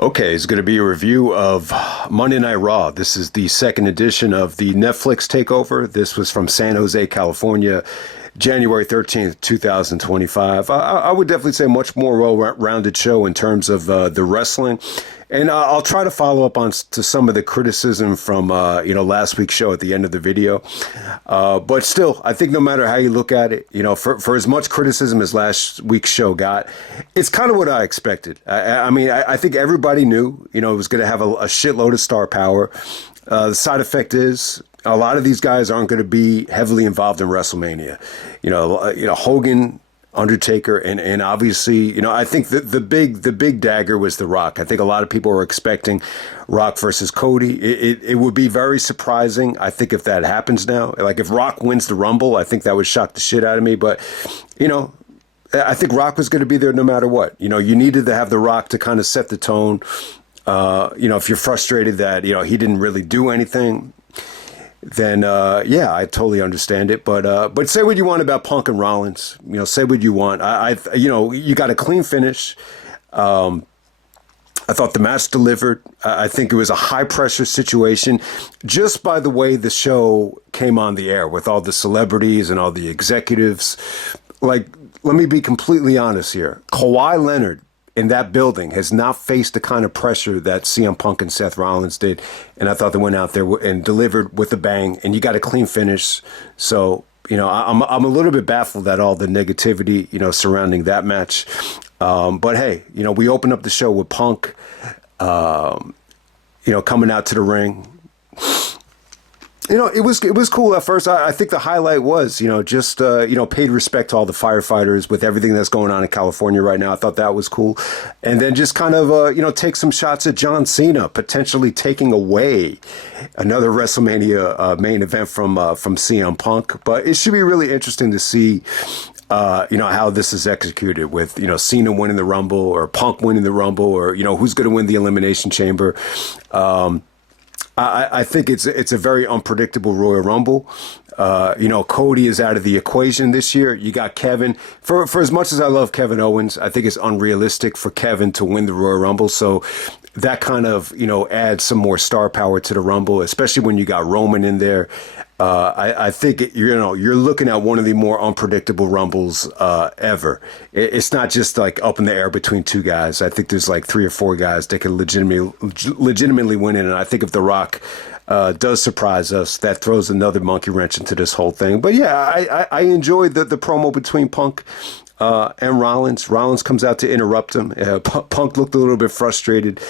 Okay, it's going to be a review of Monday Night Raw. This is the second edition of the Netflix takeover. This was from San Jose, California, January 13th, 2025. I would definitely say much more well-rounded show in terms of the wrestling. And I'll try to follow up on to some of the criticism from last week's show at the end of the video. But still, I think no matter how you look at it, for as much criticism as last week's show got, it's kind of what I expected. I think everybody knew, it was going to have a shitload of star power. The side effect is a lot of these guys aren't going to be heavily involved in WrestleMania. Hogan, Undertaker, and obviously, I think the big dagger was The Rock. I think a lot of people were expecting Rock versus Cody. It would be very surprising, I think, if that happens now. Like, if Rock wins the Rumble, I think that would shock the shit out of me. But, I think Rock was going to be there no matter what. You needed to have The Rock to kind of set the tone. If you're frustrated that, he didn't really do anything, then I totally understand it. But say what you want about Punk and Rollins. Say what you want. You got a clean finish. I thought the match delivered. I think it was a high pressure situation just by the way the show came on the air with all the celebrities and all the executives. Like, let me be completely honest here. Kawhi Leonard in that building has not faced the kind of pressure that CM Punk and Seth Rollins did. And I thought they went out there and delivered with a bang, and you got a clean finish. So, I'm a little bit baffled at all the negativity, surrounding that match. But hey, we opened up the show with Punk, coming out to the ring. It was cool at first. I think the highlight was, just paid respect to all the firefighters with everything that's going on in California right now. I thought that was cool. And then just kind of, take some shots at John Cena, potentially taking away another WrestleMania main event from CM Punk. But it should be really interesting to see, how this is executed with, Cena winning the Rumble or Punk winning the Rumble or, who's going to win the Elimination Chamber. I think it's a very unpredictable Royal Rumble. Cody is out of the equation this year. You got Kevin. For as much as I love Kevin Owens, I think it's unrealistic for Kevin to win the Royal Rumble. So that kind of, adds some more star power to the Rumble, especially when you got Roman in there. I think, you're looking at one of the more unpredictable Rumbles ever. It's not just like up in the air between two guys. I think there's like 3 or 4 guys that can legitimately win it. And I think if The Rock does surprise us, that throws another monkey wrench into this whole thing. But yeah, I enjoyed the promo between Punk and Rollins. Rollins comes out to interrupt him. Punk looked a little bit frustrated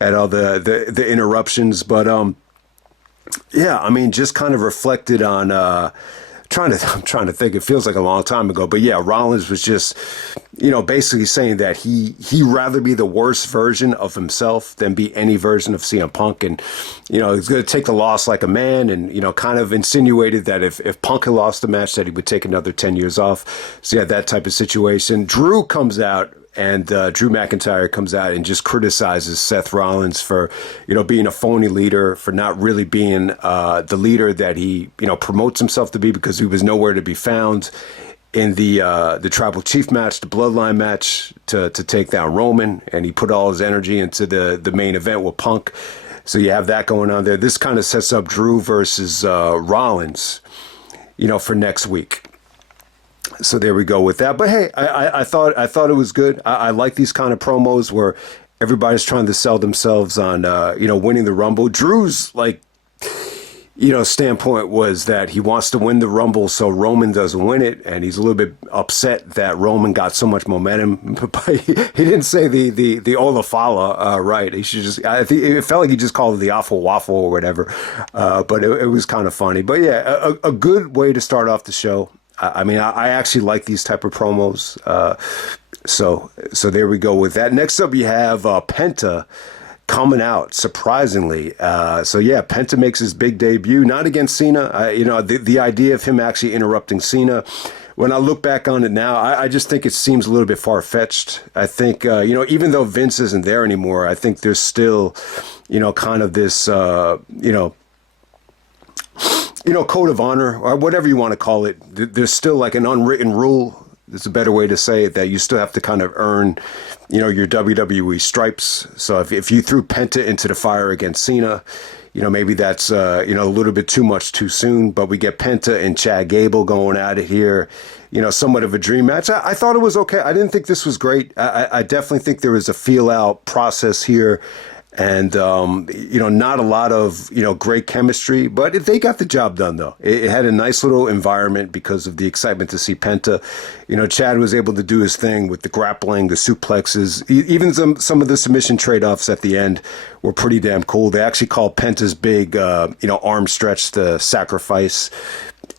at all the interruptions, but just kind of reflected on I'm trying to think. It feels like a long time ago, but yeah, Rollins was just, basically saying that he'd rather be the worst version of himself than be any version of CM Punk, and he's going to take the loss like a man, and kind of insinuated that if Punk had lost the match, that he would take another 10 years off. So yeah, that type of situation. Drew comes out. And Drew McIntyre comes out and just criticizes Seth Rollins for, being a phony leader, for not really being the leader that he, promotes himself to be, because he was nowhere to be found in the Tribal Chief match, the Bloodline match to take down Roman. And he put all his energy into the main event with Punk. So you have that going on there. This kind of sets up Drew versus Rollins, for next week. So there we go with that. But hey, I thought it was good. I like these kind of promos where everybody's trying to sell themselves on winning the Rumble. Drew's standpoint was that he wants to win the Rumble so Roman doesn't win it, and he's a little bit upset that Roman got so much momentum. But he didn't say the Olafala right. He should just. I think it felt like he just called it the awful waffle or whatever. But it was kind of funny. But yeah, a good way to start off the show. I actually like these type of promos. So there we go with that. Next up, you have Penta coming out, surprisingly. Penta makes his big debut, not against Cena. The idea of him actually interrupting Cena, when I look back on it now, I just think it seems a little bit far-fetched. I think, even though Vince isn't there anymore, I think there's still, kind of this, code of honor or whatever you want to call it. There's still like an unwritten rule There's a better way to say it, that you still have to kind of earn, your WWE stripes. So if you threw Penta into the fire against Cena, maybe that's, a little bit too much too soon. But we get Penta and Chad Gable going at it here, somewhat of a dream match. I thought it was okay. I didn't think this was great. I definitely think there was a feel out process here. And, not a lot of, great chemistry, but they got the job done, though. It had a nice little environment because of the excitement to see Penta. Chad was able to do his thing with the grappling, the suplexes, even some of the submission trade-offs at the end were pretty damn cool. They actually called Penta's big, arm stretch the sacrifice.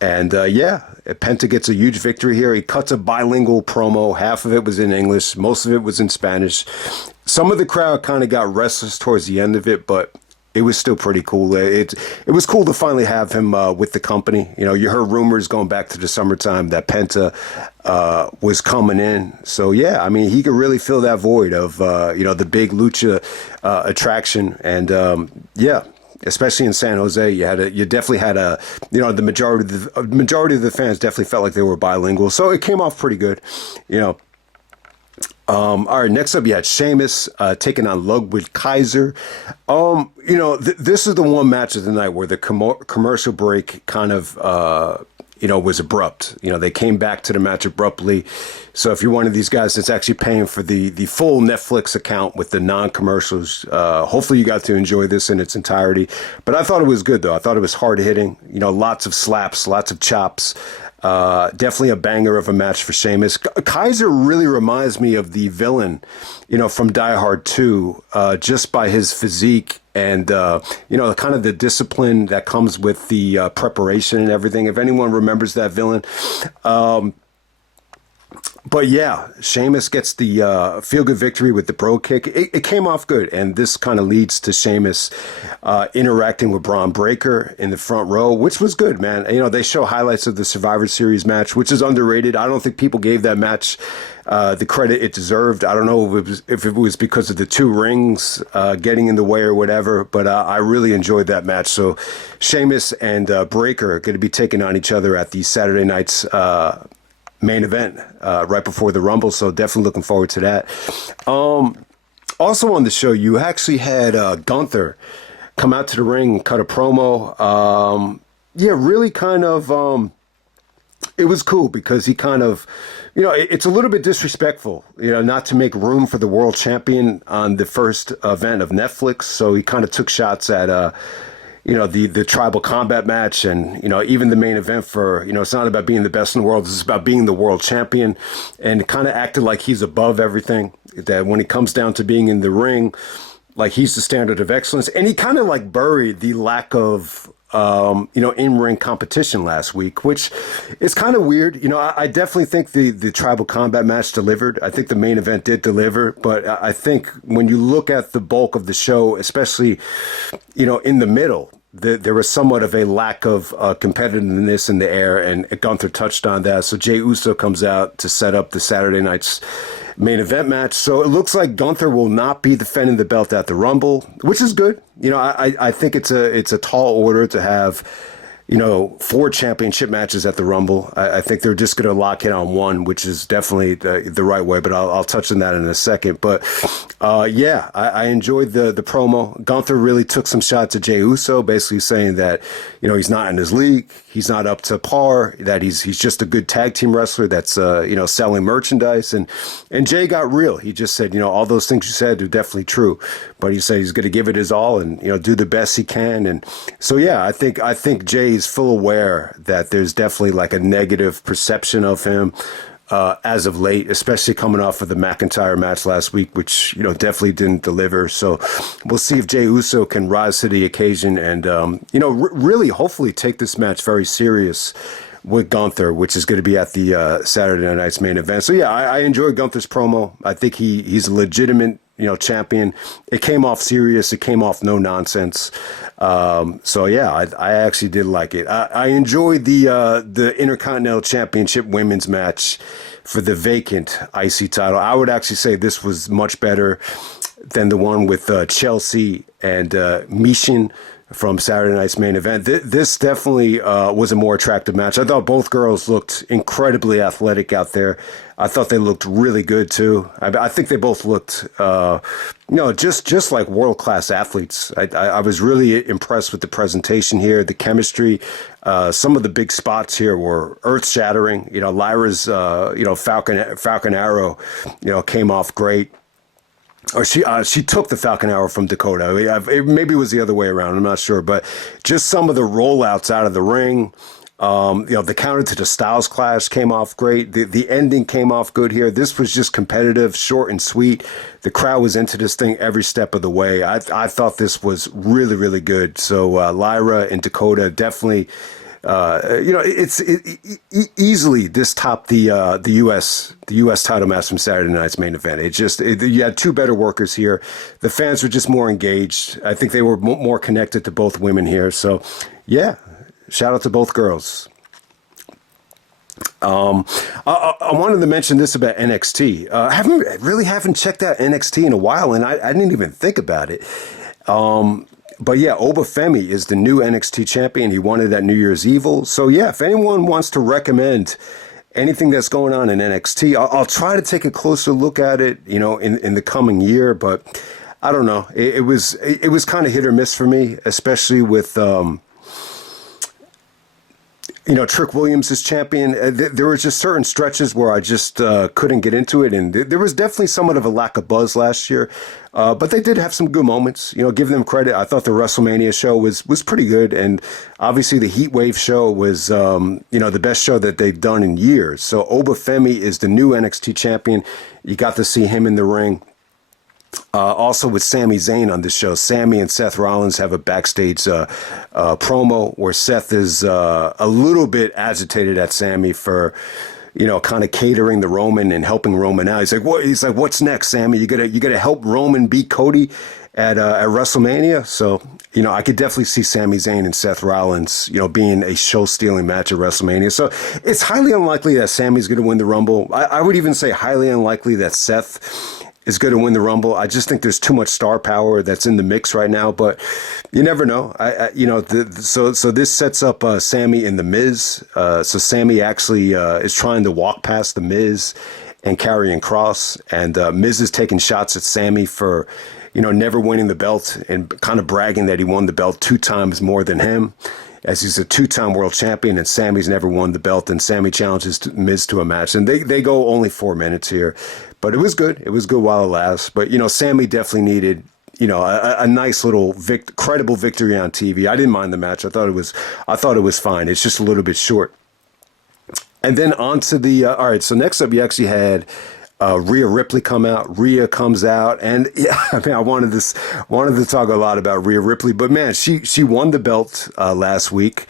And, Penta gets a huge victory here. He cuts a bilingual promo. Half of it was in English. Most of it was in Spanish. Some of the crowd kind of got restless towards the end of it, but it was still pretty cool. It was cool to finally have him with the company. You heard rumors going back to the summertime that Penta was coming in. So, yeah, I mean, he could really fill that void of, the big lucha attraction. And, especially in San Jose, you definitely had the majority of the fans definitely felt like they were bilingual. So it came off pretty good, all right, next up you had Sheamus taking on Ludwig Kaiser. This is the one match of the night where the commercial break kind of was abrupt. They came back to the match abruptly. So if you're one of these guys that's actually paying for the full Netflix account with the non-commercials, hopefully you got to enjoy this in its entirety. But I thought it was good, though. I thought it was hard hitting. Lots of slaps, lots of chops. Definitely a banger of a match for Sheamus. Kaiser really reminds me of the villain, from Die Hard 2, just by his physique and, kind of the discipline that comes with the preparation and everything. If anyone remembers that villain. But yeah, Sheamus gets the feel-good victory with the bro kick. It came off good, and this kind of leads to Sheamus interacting with Braun Breaker in the front row, which was good, man. They show highlights of the Survivor Series match, which is underrated. I don't think people gave that match the credit it deserved. I don't know if it was because of the two rings getting in the way or whatever, but I really enjoyed that match. So Sheamus and Breaker are going to be taking on each other at the Saturday night's main event right before the Rumble, so definitely looking forward to that. Also on the show, you actually had Gunther come out to the ring and cut a promo. Really kind of it was cool because he kind of, it's a little bit disrespectful, not to make room for the world champion on the first event of Netflix. So he kind of took shots at the tribal combat match and, even the main event for, it's not about being the best in the world. It's about being the world champion, and kind of acted like he's above everything, that when it comes down to being in the ring, like he's the standard of excellence. And he kind of like buried the lack of, in-ring competition last week, which is kind of weird. I definitely think the tribal combat match delivered. I think the main event did deliver, but I think when you look at the bulk of the show, especially, in the middle, there was somewhat of a lack of competitiveness in the air, and Gunther touched on that. So Jey Uso comes out to set up the Saturday night's main event match. So it looks like Gunther will not be defending the belt at the Rumble, which is good. I think it's a tall order to have, 4 championship matches at the Rumble. I think they're just going to lock in on one, which is definitely the right way, but I'll touch on that in a second. But I enjoyed the promo. Gunther really took some shots at Jey Uso, basically saying that, he's not in his league. He's not up to par, that he's just a good tag team wrestler that's, selling merchandise. And Jey got real. He just said, all those things you said are definitely true. But he said he's going to give it his all and, do the best he can. And so, I think Jey's full aware that there's definitely like a negative perception of him as of late, especially coming off of the McIntyre match last week, which, definitely didn't deliver. So we'll see if Jey Uso can rise to the occasion and, really hopefully take this match very serious with Gunther, which is going to be at the Saturday night's main event. So I enjoyed Gunther's promo. I think he's a legitimate, champion. It came off serious. It came off no nonsense. I actually did like it. I enjoyed the Intercontinental Championship women's match for the vacant IC title. I would actually say this was much better than the one with Chelsea and Mishin from Saturday night's main event. This definitely was a more attractive match. I thought both girls looked incredibly athletic out there. I thought they looked really good too. I think they both looked, just like world-class athletes. I was really impressed with the presentation here, the chemistry. Some of the big spots here were earth-shattering. Lyra's, Falcon Arrow, came off great. Or she took the Falcon Arrow from Dakota. Maybe it was the other way around. I'm not sure, but just some of the rollouts out of the ring. The counter to the Styles Clash came off great. The ending came off good here. This was just competitive, short and sweet. The crowd was into this thing every step of the way. I thought this was really, really good. So Lyra and Dakota definitely. Easily this topped the U.S. title match from Saturday night's main event. You had two better workers here. The fans were just more engaged. I think they were more connected to both women here. So, yeah, shout out to both girls. I wanted to mention this about NXT. I haven't checked out NXT in a while, and I didn't even think about it. But yeah, Obafemi is the new NXT champion. He won it at New Year's Evil. So yeah, if anyone wants to recommend anything that's going on in NXT, I'll try to take a closer look at it, in the coming year. But I don't know. It was kind of hit or miss for me, especially with Trick Williams is champion. There were just certain stretches where I just couldn't get into it, and there was definitely somewhat of a lack of buzz last year. But they did have some good moments. Give them credit. I thought the WrestleMania show was pretty good, and obviously the Heat Wave show was the best show that they've done in years. So Obafemi is the new NXT champion. You got to see him in the ring. Also with Sami Zayn on this show, Sami and Seth Rollins have a backstage promo where Seth is a little bit agitated at Sami for, kind of catering the Roman and helping Roman out. He's like, "What?" He's like, "What's next, Sami? You gotta help Roman beat Cody at WrestleMania." So I could definitely see Sami Zayn and Seth Rollins, being a show-stealing match at WrestleMania. So it's highly unlikely that Sami's going to win the Rumble. I would even say highly unlikely that Seth is going to win the Rumble. I just think there's too much star power that's in the mix right now, but you never know. So this sets up Sami and The Miz. So Sami actually is trying to walk past The Miz and Karrion Kross, and Miz is taking shots at Sami for, never winning the belt and kind of bragging that he won the belt 2 times more than him, as he's a 2-time world champion, and Sami's never won the belt, and Sami challenges Miz to a match. And they go only 4 minutes here. But it was good. It was good while it lasts. But, Sami definitely needed, a nice little credible victory on TV. I didn't mind the match. I thought it was fine. It's just a little bit short. And then on to the, all right, so next up you actually had Rhea Ripley come out. Rhea comes out, and yeah, I wanted to talk a lot about Rhea Ripley, but man, she won the belt last week,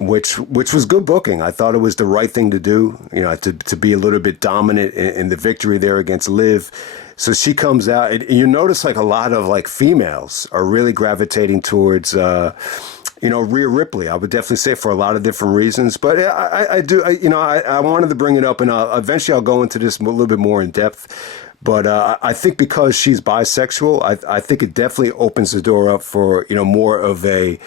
which was good booking. I thought it was the right thing to do, to be a little bit dominant in the victory there against Liv. So she comes out, and you notice like a lot of like females are really gravitating towards Rhea Ripley. I would definitely say for a lot of different reasons, but I wanted to bring it up, and eventually I'll go into this a little bit more in depth. But I think because she's bisexual, I think it definitely opens the door up for more of a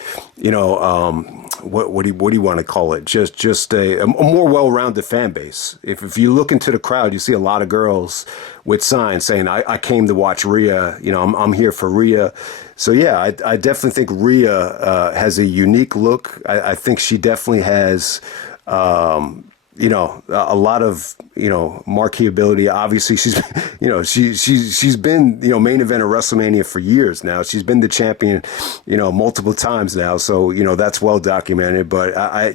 what do you want to call it? Just a more well-rounded fan base. If you look into the crowd, you see a lot of girls with signs saying, "I came to watch Rhea. I'm here for Rhea." So yeah, I definitely think Rhea has a unique look. I think she definitely has. A lot of, marquee ability. Obviously, she's been, main event of WrestleMania for years now. She's been the champion, multiple times now. So, that's well documented. But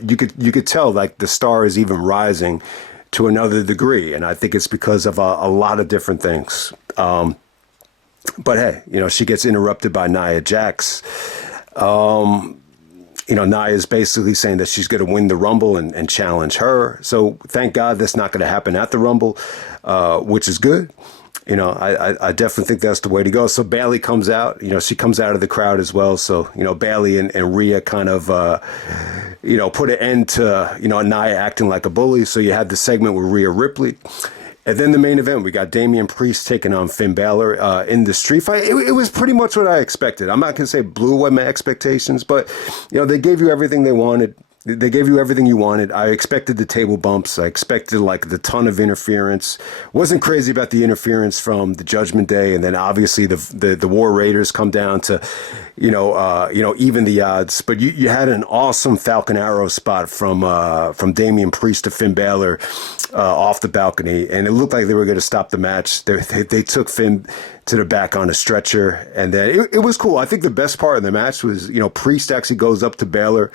you could tell like the star is even rising to another degree. And I think it's because of a lot of different things. But hey, she gets interrupted by Nia Jax. Nia is basically saying that she's going to win the Rumble and challenge her. So thank God that's not going to happen at the Rumble, which is good. I definitely think that's the way to go. So Bayley comes out, she comes out of the crowd as well. So, Bayley and Rhea kind of, put an end to, Nia acting like a bully. So you had the segment with Rhea Ripley. And then the main event, we got Damian Priest taking on Finn Balor in the street fight. It was pretty much what I expected. I'm not going to say blew away my expectations, but they gave you everything they wanted. They gave you everything you wanted. I expected the table bumps. I expected like the ton of interference. Wasn't crazy about the interference from the Judgment Day, and then obviously the War Raiders come down to, even the odds. But you had an awesome Falcon Arrow spot from Damian Priest to Finn Balor off the balcony, and it looked like they were going to stop the match. They took Finn to the back on a stretcher, and then it was cool. I think the best part of the match was, Priest actually goes up to Balor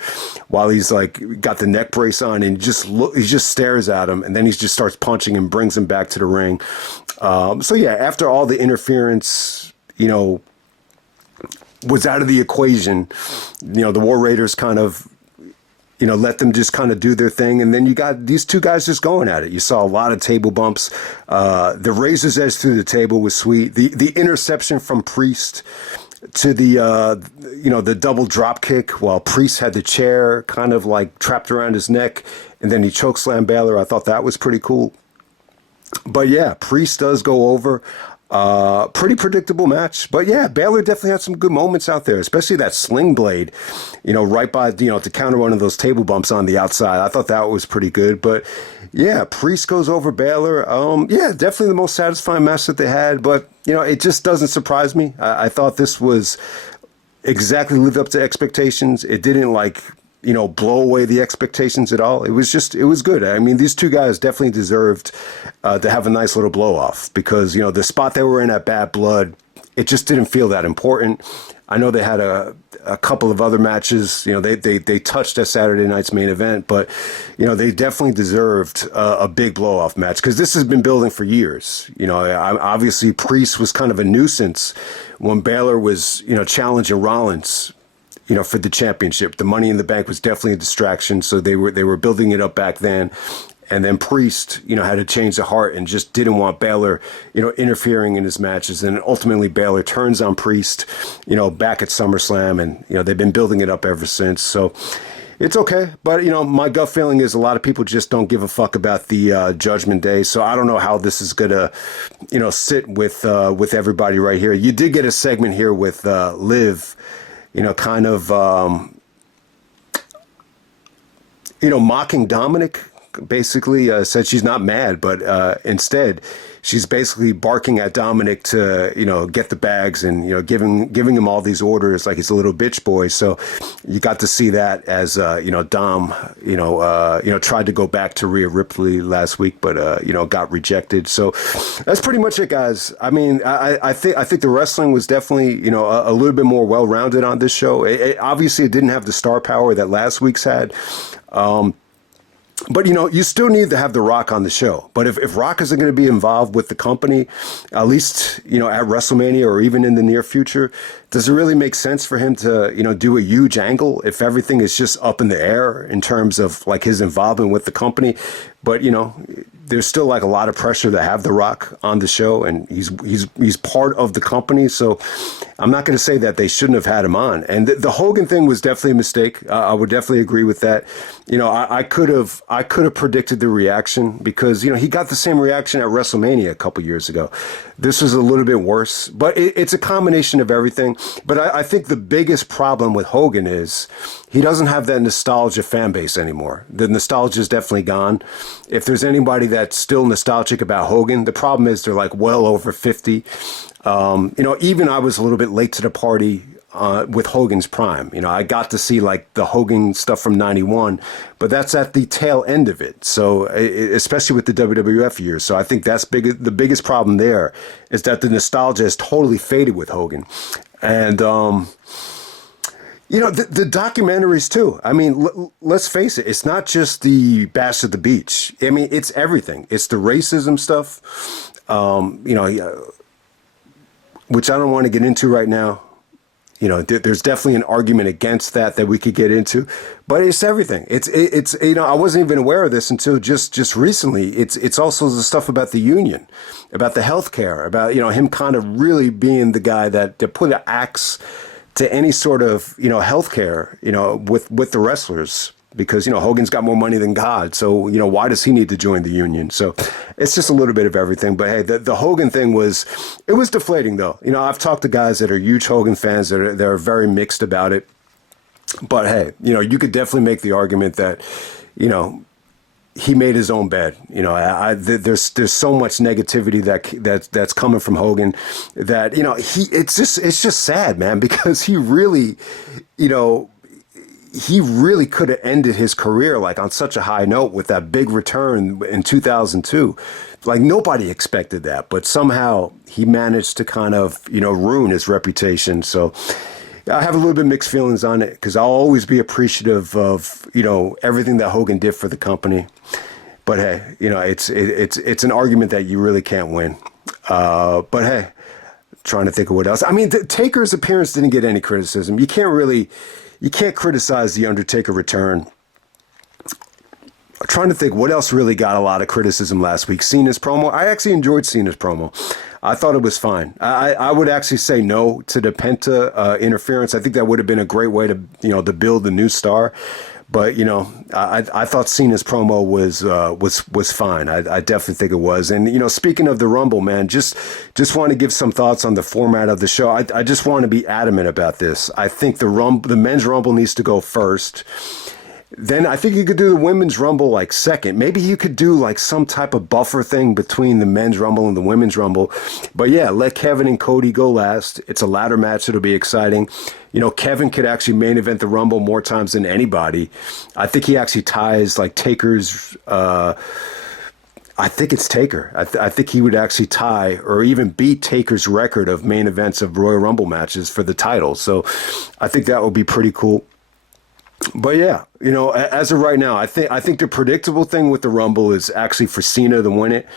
while he's like got the neck brace on, and he just stares at him, and then he just starts punching and brings him back to the ring. So yeah, after all the interference, was out of the equation, the War Raiders kind of, let them just kind of do their thing. And then you got these two guys just going at it. You saw a lot of table bumps. The razor's edge through the table was sweet. The interception from Priest to the double drop kick while Priest had the chair kind of like trapped around his neck, and then he chokeslammed Balor. I thought that was pretty cool. But yeah, Priest does go over. Pretty predictable match, but yeah, Balor definitely had some good moments out there, especially that sling blade, right by, to counter one of those table bumps on the outside. I thought that was pretty good, but yeah, Priest goes over Balor. Yeah, definitely the most satisfying match that they had, but it just doesn't surprise me. I thought this was exactly lived up to expectations. It didn't blow away the expectations at all. It was good. I mean, these two guys definitely deserved to have a nice little blow off because, the spot they were in at Bad Blood, it just didn't feel that important. I know they had a couple of other matches, they touched at Saturday night's main event, but, they definitely deserved a big blow off match because this has been building for years. Obviously Priest was kind of a nuisance when Balor was, challenging Rollins, for the championship. The Money in the Bank was definitely a distraction, so they were building it up back then. And then Priest, had to change the heart and just didn't want Balor, interfering in his matches. And ultimately Balor turns on Priest, back at SummerSlam, and, they've been building it up ever since. So it's okay. But, my gut feeling is a lot of people just don't give a fuck about the Judgment Day. So I don't know how this is going to, sit with everybody right here. You did get a segment here with Liv, kind of, mocking Dominic, basically said she's not mad, but instead she's basically barking at Dominic to, get the bags and, giving him all these orders like he's a little bitch boy. So you got to see that as, Dom, tried to go back to Rhea Ripley last week, but, got rejected. So that's pretty much it, guys. I mean, I think the wrestling was definitely, a little bit more well-rounded on this show. Obviously it didn't have the star power that last week's had. But, you still need to have The Rock on the show. But if Rock isn't going to be involved with the company, at least, at WrestleMania or even in the near future, does it really make sense for him to, do a huge angle if everything is just up in the air in terms of like his involvement with the company? But, there's still like a lot of pressure to have The Rock on the show, and he's part of the company. So I'm not going to say that they shouldn't have had him on. And the Hogan thing was definitely a mistake. I would definitely agree with that. I could have predicted the reaction because, he got the same reaction at WrestleMania a couple years ago. This was a little bit worse, but it's a combination of everything. But I think the biggest problem with Hogan is he doesn't have that nostalgia fan base anymore. The nostalgia is definitely gone. If there's anybody that's still nostalgic about Hogan, the problem is they're like well over 50. Even I was a little bit late to the party with Hogan's prime. I got to see like the Hogan stuff from 91, but that's at the tail end of it. So especially with the WWF years. So I think that's the biggest problem there is that the nostalgia has totally faded with Hogan. And, the documentaries too. I mean, let's face it. It's not just the Bash at the Beach. I mean, it's everything. It's the racism stuff, which I don't want to get into right now. There's definitely an argument against that we could get into, but it's everything. It's I wasn't even aware of this until just recently. It's also the stuff about the union, about the healthcare, about, him kind of really being the guy that put an axe to any sort of, healthcare, with the wrestlers, because, Hogan's got more money than God. So, why does he need to join the union? So it's just a little bit of everything. But hey, the Hogan thing was deflating though. I've talked to guys that are huge Hogan fans that are very mixed about it. But hey, you could definitely make the argument that, he made his own bed. There's so much negativity that's coming from Hogan that, it's just sad, man, because he really could have ended his career like on such a high note with that big return in 2002. Like nobody expected that, but somehow he managed to kind of, ruin his reputation. So I have a little bit mixed feelings on it because I'll always be appreciative of, everything that Hogan did for the company. But hey, it's an argument that you really can't win. But hey, trying to think of what else. I mean, Taker's appearance didn't get any criticism. You can't criticize the Undertaker return. I'm trying to think what else really got a lot of criticism last week. Cena's promo. I actually enjoyed Cena's promo. I thought it was fine. I would actually say no to the Penta interference. I think that would have been a great way to to build a new star. But I thought Cena's promo was fine. I definitely think it was. And speaking of the Rumble, man, just want to give some thoughts on the format of the show. I just want to be adamant about this. I think the men's Rumble needs to go first. Then I think you could do the women's Rumble like second. Maybe you could do like some type of buffer thing between the men's Rumble and the women's Rumble. But yeah, let Kevin and Cody go last. It's a ladder match. It'll be exciting. Kevin could actually main event the Rumble more times than anybody. I think he actually ties like Taker's. I think it's Taker. I think he would actually tie or even beat Taker's record of main events of Royal Rumble matches for the title. So I think that would be pretty cool. But yeah, as of right now, I think the predictable thing with the Rumble is actually for Cena to win it.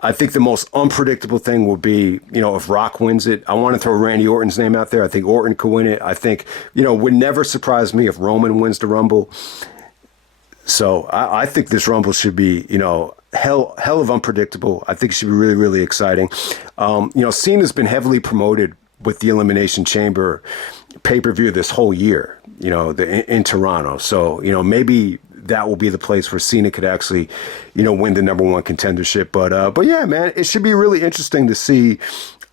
I think the most unpredictable thing will be, if Rock wins it. I want to throw Randy Orton's name out there. I think Orton could win it. I think, would never surprise me if Roman wins the Rumble. So I think this Rumble should be, hell of unpredictable. I think it should be really, really exciting. Cena's been heavily promoted with the Elimination Chamber pay-per-view this whole year, in Toronto. So, maybe that will be the place where Cena could actually, win the number one contendership. But yeah, man, it should be really interesting to see,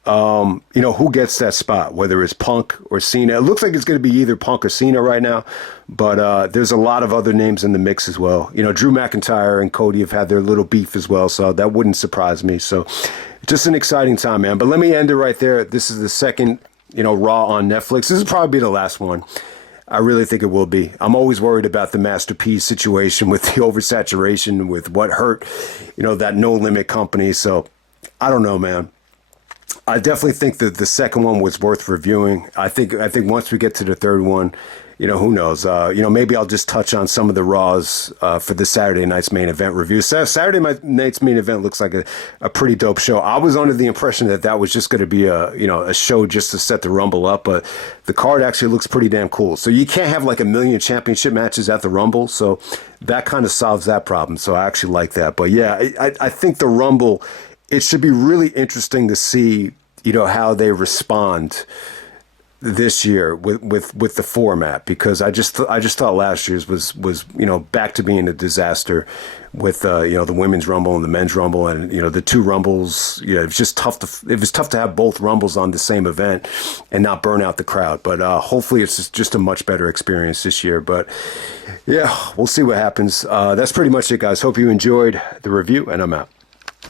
who gets that spot, whether it's Punk or Cena. It looks like it's going to be either Punk or Cena right now, but there's a lot of other names in the mix as well. Drew McIntyre and Cody have had their little beef as well, so that wouldn't surprise me. So just an exciting time, man. But let me end it right there. This is the second, Raw on Netflix. This will probably be the last one. I really think it will be. I'm always worried about the Master P situation with the oversaturation, with what hurt, that No Limit company. So I don't know, man. I definitely think that the second one was worth reviewing. I think once we get to the third one, who knows? Maybe I'll just touch on some of the Raws for the Saturday night's main event review. Saturday night's main event looks like a pretty dope show. I was under the impression that was just going to be a show just to set the Rumble up, but the card actually looks pretty damn cool. So you can't have like 1 million championship matches at the Rumble, so that kind of solves that problem. So I actually like that. But yeah, I think the Rumble, it should be really interesting to see, how they respond this year with the format, because I just thought last year's was back to being a disaster with the women's Rumble and the men's Rumble, and the two Rumbles. It was just tough to have both Rumbles on the same event and not burn out the crowd. But hopefully it's just a much better experience this year. But yeah, we'll see what happens. That's pretty much it, guys. Hope you enjoyed the review, and I'm out.